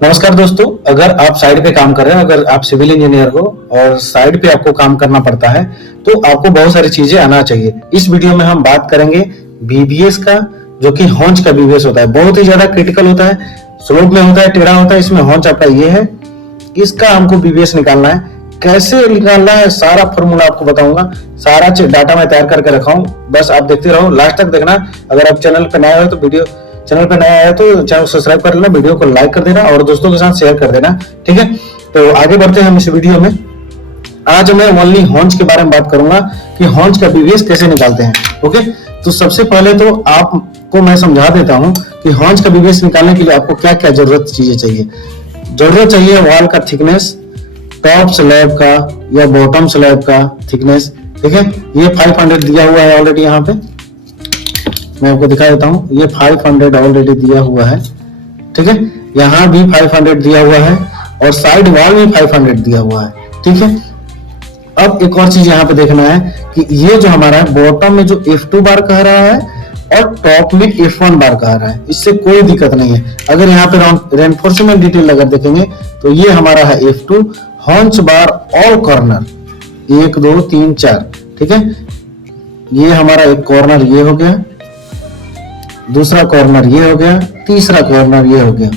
नमस्कार दोस्तों, अगर आप साइड पे काम कर रहे हैं, अगर आप सिविल इंजीनियर हो और साइड पे आपको काम करना पड़ता है तो आपको बहुत सारी चीजें आना चाहिए। इस वीडियो में हम बात करेंगे बीबीएस का, जो कि हॉन्च का बीबीएस होता है। बहुत ही ज्यादा क्रिटिकल होता है, स्लोप में होता है, टेढ़ा होता है। इसमें हॉन्च आपका ये है, इसका हमको बीबीएस निकालना है। कैसे निकालना है सारा फॉर्मूला आपको बताऊंगा, सारा डाटा मैं तैयार करके रखा हूँ। बस आप देखते रहो, लास्ट तक देखना। अगर आप चैनल पे नए हो तो चैनल पे नया है तो चैनल सब्सक्राइब कर लेना, वीडियो को लाइक कर देना और दोस्तों के साथ शेयर कर देना, ठीक है। तो आगे बढ़ते हैं हम इस वीडियो में। आज मैं ओनली हॉन्च के बारे में बात करूंगा कि हॉन्च का बीबीएस कैसे निकालते हैं। ओके, तो सबसे पहले तो आपको मैं समझा देता हूं कि हॉन्च का बीबीएस निकालने के लिए आपको क्या क्या चीजें चाहिए। जरूरत चाहिए वॉल का थिकनेस, टॉप स्लैब का या बॉटम स्लैब का थिकनेस, ठीक है। ये 500 दिया हुआ है ऑलरेडी, यहाँ पे मैं आपको दिखा देता हूँ। ये 500 ऑलरेडी दिया हुआ है, ठीक है। यहाँ भी 500 दिया हुआ है और साइड वॉल में 500 दिया हुआ है, ठीक है। अब एक और चीज यहाँ पे देखना है कि ये जो हमारा बॉटम में जो F2 बार कह रहा है और टॉप में F1 बार कह रहा है, इससे कोई दिक्कत नहीं है। अगर यहाँ पे रेनफोर्समेंट डिटेल अगर देखेंगे तो ये हमारा है F2 हॉन्च बार ऑल कॉर्नर 1 2 3 4, ठीक है। ये हमारा एक कॉर्नर ये हो गया, दूसरा कॉर्नर ये हो गया, तीसरा कॉर्नर ये हो गया,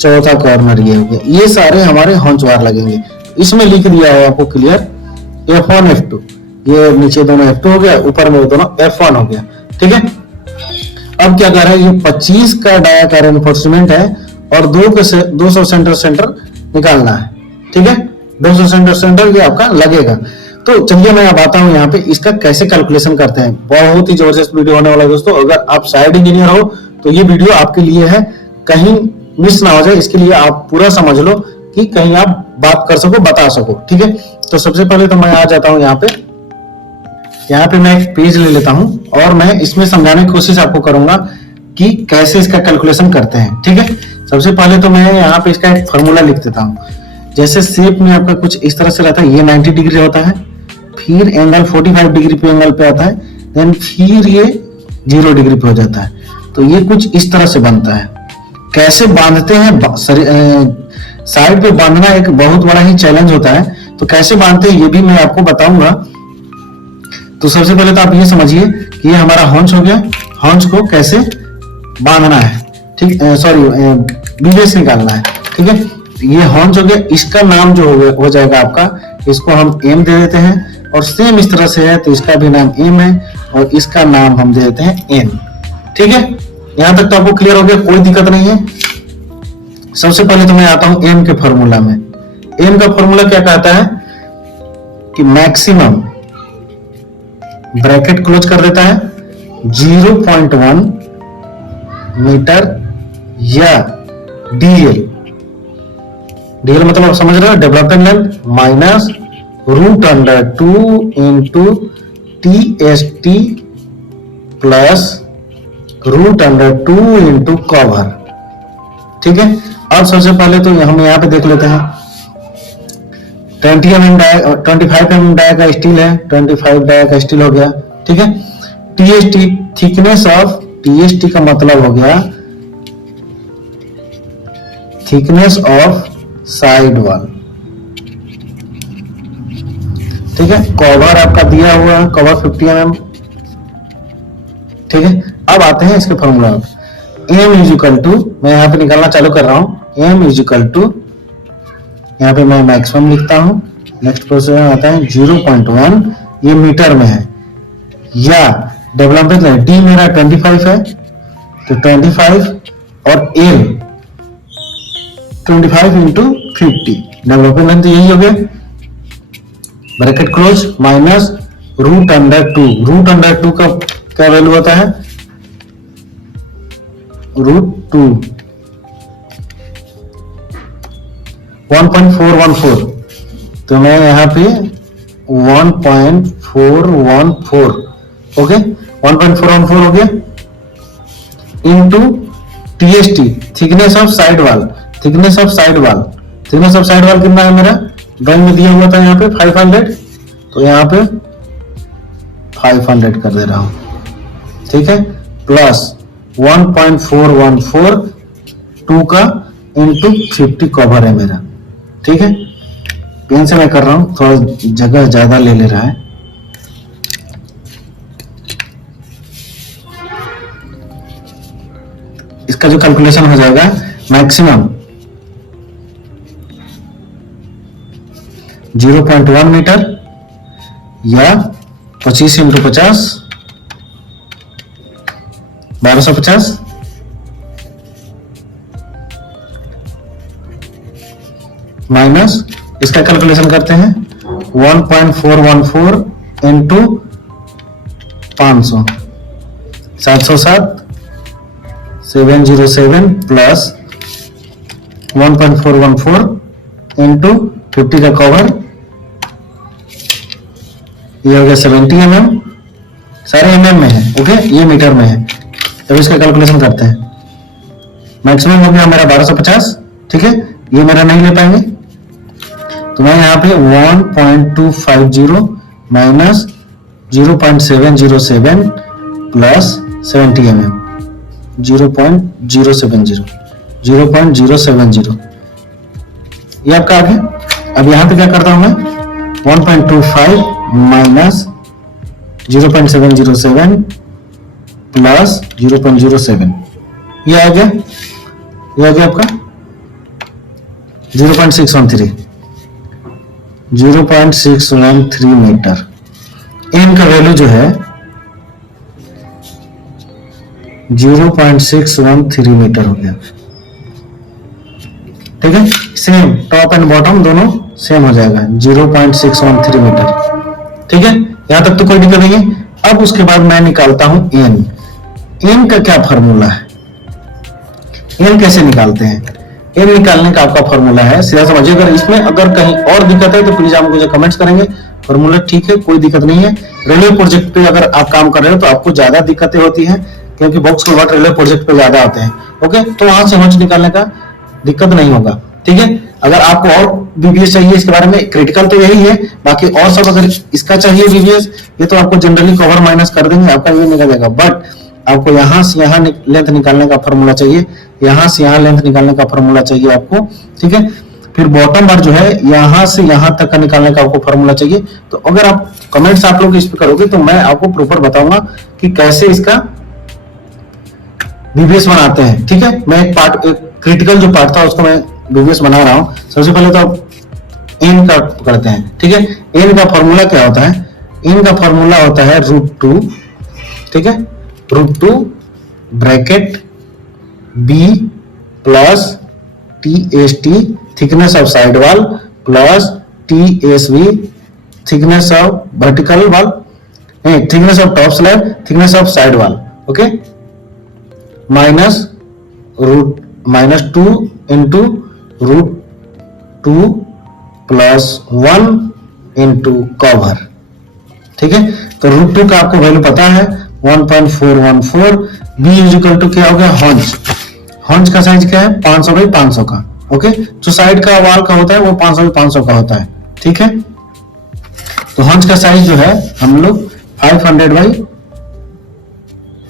चौथा कॉर्नर ये हो गया। ये सारे हमारे हॉन्च बार लगेंगे। इसमें लिख दिया है आपको क्लियर F1 F2, ये नीचे दोनों F2 हो गया, ऊपर में दोनों F1 हो गया, ठीक है। अब क्या कर रहा है, ये 25 का डाया का रेनफोर्समेंट है और 200 सेंटर निकालना है, ठीक है। 200 सेंटर ये आपका लगेगा। तो चलिए मैं अब आता हूं यहाँ पे इसका कैसे कैलकुलेशन करते हैं। बहुत ही जबरदस्त वीडियो होने वाला है दोस्तों। अगर आप साइड इंजीनियर हो तो ये वीडियो आपके लिए है, कहीं मिस ना हो जाए, इसके लिए आप पूरा समझ लो कि कहीं आप बात कर सको, बता सको, ठीक है। तो सबसे पहले तो मैं आ जाता हूँ यहाँ पे मैं एक पेज ले लेता हूँ और मैं इसमें समझाने की कोशिश आपको करूंगा कि कैसे इसका कैलकुलेशन करते हैं, ठीक है। सबसे पहले तो मैं यहाँ पे इसका एक फॉर्मूला लिख देता हूँ। जैसे शेप में आपका कुछ इस तरह से रहता है, ये 90 डिग्री होता है, फिर एंगल 45 डिग्री पे एंगल पे आता है, देन फिर ये 0 डिग्री पे हो जाता है। तो ये कुछ इस तरह से बनता है। कैसे बांधते हैं, साइड पे बांधना एक बहुत बड़ा ही चैलेंज होता है। तो कैसे बांधते हैं ये भी मैं आपको बताऊंगा। तो सबसे पहले तो आप ये समझिए कि ये हमारा हॉन्च हो गया। हॉन्च को कैसे बांधना है, ठीक, सॉरी बीबीएस निकालना है, ठीक है। ये हॉन्च हो गया, इसका नाम जो हो जाएगा आपका, इसको हम एम दे देते हैं और सेम इस तरह से है तो इसका भी नाम एम है और इसका नाम हम दे देते हैं एन, ठीक है। यहां तक तो आपको क्लियर हो गया, कोई दिक्कत नहीं है। सबसे पहले तो मैं आता हूं एम के फॉर्मूला में। एम का फॉर्मूला क्या कहता है कि मैक्सिमम ब्रैकेट क्लोज कर देता है 0.1 मीटर या डीएल मतलब समझ रहे हो, development length minus √2 into TST plus √2 into cover, ठीक है। अब सबसे पहले तो हम यहाँ पे देख लेते हैं 25 mm डाया का स्टील है, 25 डाया का स्टील हो गया, ठीक है। TST थिकनेस ऑफ, TST का मतलब हो गया थिकनेस ऑफ साइड वॉल, ठीक है। कवर आपका दिया हुआ है, कवर 50 mm, ठीक है। अब आते हैं इसके formula. m is equal to, मैं यहाँ पे निकालना चालू कर रहा हूं, m इज इक्वल टू, यहाँ पे मैं मैक्सिमम लिखता हूं। नेक्स्ट प्रोसेस आता है 0.1, ये मीटर में है, या डेवलपमेंट लेंथ d मेरा 25 है तो 25 और l 25 इंटू 50, डेवलपमेंट लेंथ यही हो गया। ब्रैकेट क्लोज माइनस √2 का क्या वैल्यू होता है, √2 1.414, तो मैं यहाँ पे 1.414, ओके 1.414 हो गया into TST thickness of side wall. Thickness of side wall कितना है मेरा, ड्राइंग में दिया हुआ था यहाँ पे 500, तो यहाँ पे 500 कर दे रहा हूं, ठीक है, प्लस 1.414 2 का इंटू 50 कवर है मेरा। ठीक है, पेन से मैं कर रहा हूं, थोड़ा जगह ज्यादा ले रहा है। इसका जो कैलकुलेशन हो जाएगा मैक्सिमम 0.1 मीटर या 25 इंटू 50 1250 माइनस इसका कैलकुलेशन करते हैं 1.414 इंटू 500 707 707 प्लस 1.414 इंटू 50 का कवर, ये हो गया 70 mm, सारे mm में है। ओके, ये मीटर में है। तो इसका कैलकुलेशन करते हैं। मैक्सिमम हो गया मेरा 1250। ठीक है, ये मेरा नहीं ले पाएंगे तो मैं यहाँ पे 1.250 माइनस 0.707 प्लस 70 mm 0.070 ये आपका आ गया। अब यहां पे क्या करता हूं मैं 1.25 माइनस 0.707 प्लस 0.07 ये आ गया आपका 0.613 मीटर। एन का वैल्यू जो है 0.613 मीटर हो गया। ठीक है, सेम टॉप एंड बॉटम दोनों सेम हो जाएगा 0.613 मीटर। ठीक है, यहां तक तो कोई दिक्कत नहीं है। अब उसके बाद मैं निकालता हूं एन। एन का क्या फॉर्मूला है, एन कैसे निकालते हैं? एन निकालने का आपका फॉर्मूला है, सीधा समझिए। अगर इसमें अगर कहीं और दिक्कत है तो प्लीज आप मुझे कमेंट्स करेंगे। फॉर्मूला ठीक है, कोई दिक्कत नहीं है। रेलवे प्रोजेक्ट पे अगर आप काम कर रहे हो तो आपको ज्यादा दिक्कतें होती हैं क्योंकि बॉक्स कन्वर्ट रेलवे प्रोजेक्ट पे ज्यादा आते हैं। ओके, तो वहां से हंच निकालने का दिक्कत नहीं होगा। ठीक है, अगर आपको और बीबीएस चाहिए इसके बारे में, क्रिटिकल तो यही है, बाकी और सब अगर इसका चाहिए बीबीएस, ये तो आपको जनरली कवर माइनस कर देंगे, आपका ये निकल जाएगा। बट आपको यहां से यहां लेंथ निकालने का फॉर्मूला चाहिए, यहां से यहां लेंथ निकालने का फॉर्मूला चाहिए आपको। ठीक है, फिर बॉटम बार जो है यहां से यहां तक का निकालने का आपको फॉर्मूला चाहिए। तो अगर आप कमेंट्स आप लोग इस पे करोगे तो मैं आपको प्रॉपर बताऊंगा कि कैसे इसका बीबीएस बनाते हैं। ठीक है, मैं एक क्रिटिकल जो पार्ट था उसको मैं बीबीएस बना रहा हूं। सबसे पहले तो एन का करते हैं। ठीक है, एन का फॉर्मूला क्या होता है? एन का फॉर्मूला होता है √2। ठीक है, √2 bracket B plus TST thickness of side wall plus TSV thickness of vertical wall, नहीं thickness of top slab, thickness of side wall. Okay, -2 into √2 plus 1 into cover. ठीक है, तो √2 का आपको वैल्यू पता है 1.414। बी इजिकल टू क्या हो गया? हॉन्च का साइज क्या है? 500 बाई 500 का। ओके, जो साइड का वॉल का होता है वो 500 बाई 500 का होता है। ठीक है, तो हॉन्च का साइज जो है हम लोग 500 बाई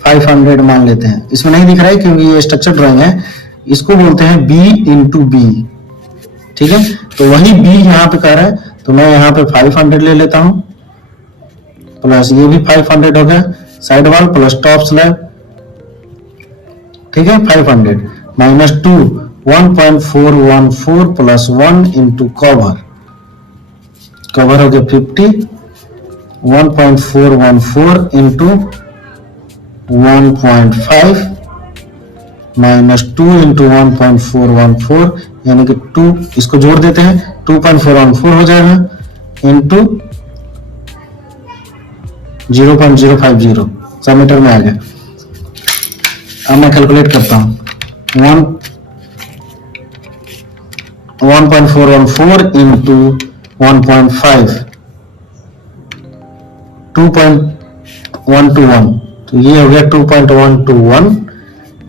500 मान लेते हैं। इसमें नहीं दिख रहा है क्योंकि ये स्ट्रक्चर ड्राइंग है, इसको बोलते हैं B इंटू बी। ठीक है, तो वही B यहाँ पे कर रहा है तो मैं यहाँ पे 500 ले लेता हूं प्लस ये भी 500 हो गया, side wall plus top slab. ठीक है, 500 माइनस 2 1.414 प्लस 1 इंटू कवर हो गया 50। 1.414 इंटू 1.5 माइनस 2 इंटू 1.414 यानी कि 2, इसको जोड़ देते हैं 2.414 हो जाएगा इंटू 0.050 सब मीटर में आ गया। अब मैं कैलकुलेट करता हूं 1.414 इंटू 1.5 2.121, तो ये हो गया 2.121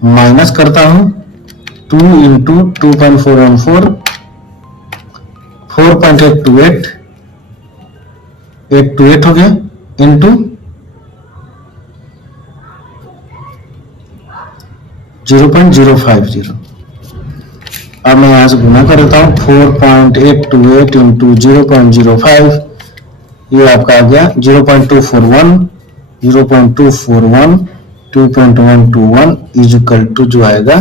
माइनस करता हूं 2 इंटू 2.414 4.828 हो गया इंटू 0.050। अब मैं यहाँ से गुना कर देता हूँ 4.828 इंटू 0.05, ये आपका आ गया 0.241, 0.241 2.121 इजिकल टू जो आएगा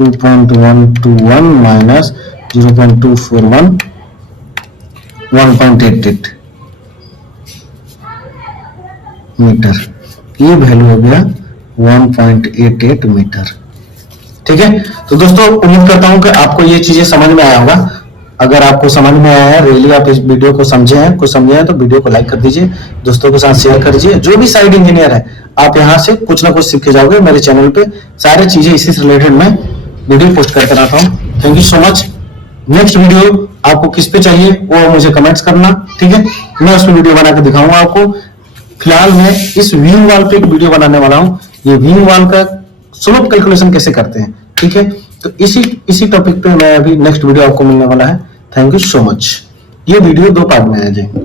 2.121 माइनस 0.241 1.88 मीटर, ये वैल्यू हो गया 1.88 मीटर। ठीक है, तो दोस्तों उम्मीद करता हूं कि आपको ये चीजें समझ में आया होगा। अगर आपको समझ में आया है, रियली आप इस वीडियो को समझे हैं, कुछ समझे हैं, तो वीडियो को लाइक कर दीजिए, दोस्तों के साथ शेयर कर दीजिए। जो भी साइड इंजीनियर है, आप यहाँ से कुछ ना कुछ सीख के जाओगे। मेरे चैनल पे सारी चीजें इसी से रिलेटेड मैं वीडियो पोस्ट करते रहता हूँ। Thank you so much. Next video आपको किस पे चाहिए वो मुझे कमेंट्स करना, ठीक है, मैं उसमें वीडियो बना के दिखाऊंगा आपको। फिलहाल मैं इस व्हील वॉल पे एक वीडियो बनाने वाला हूँ, ये व्हील वॉल का स्लोप कैलकुलेशन कैसे करते हैं। ठीक है, तो इसी टॉपिक पे मैं अभी नेक्स्ट वीडियो आपको मिलने वाला है। Thank you so much. ये वीडियो 2 पार्ट में आ जाएंगे।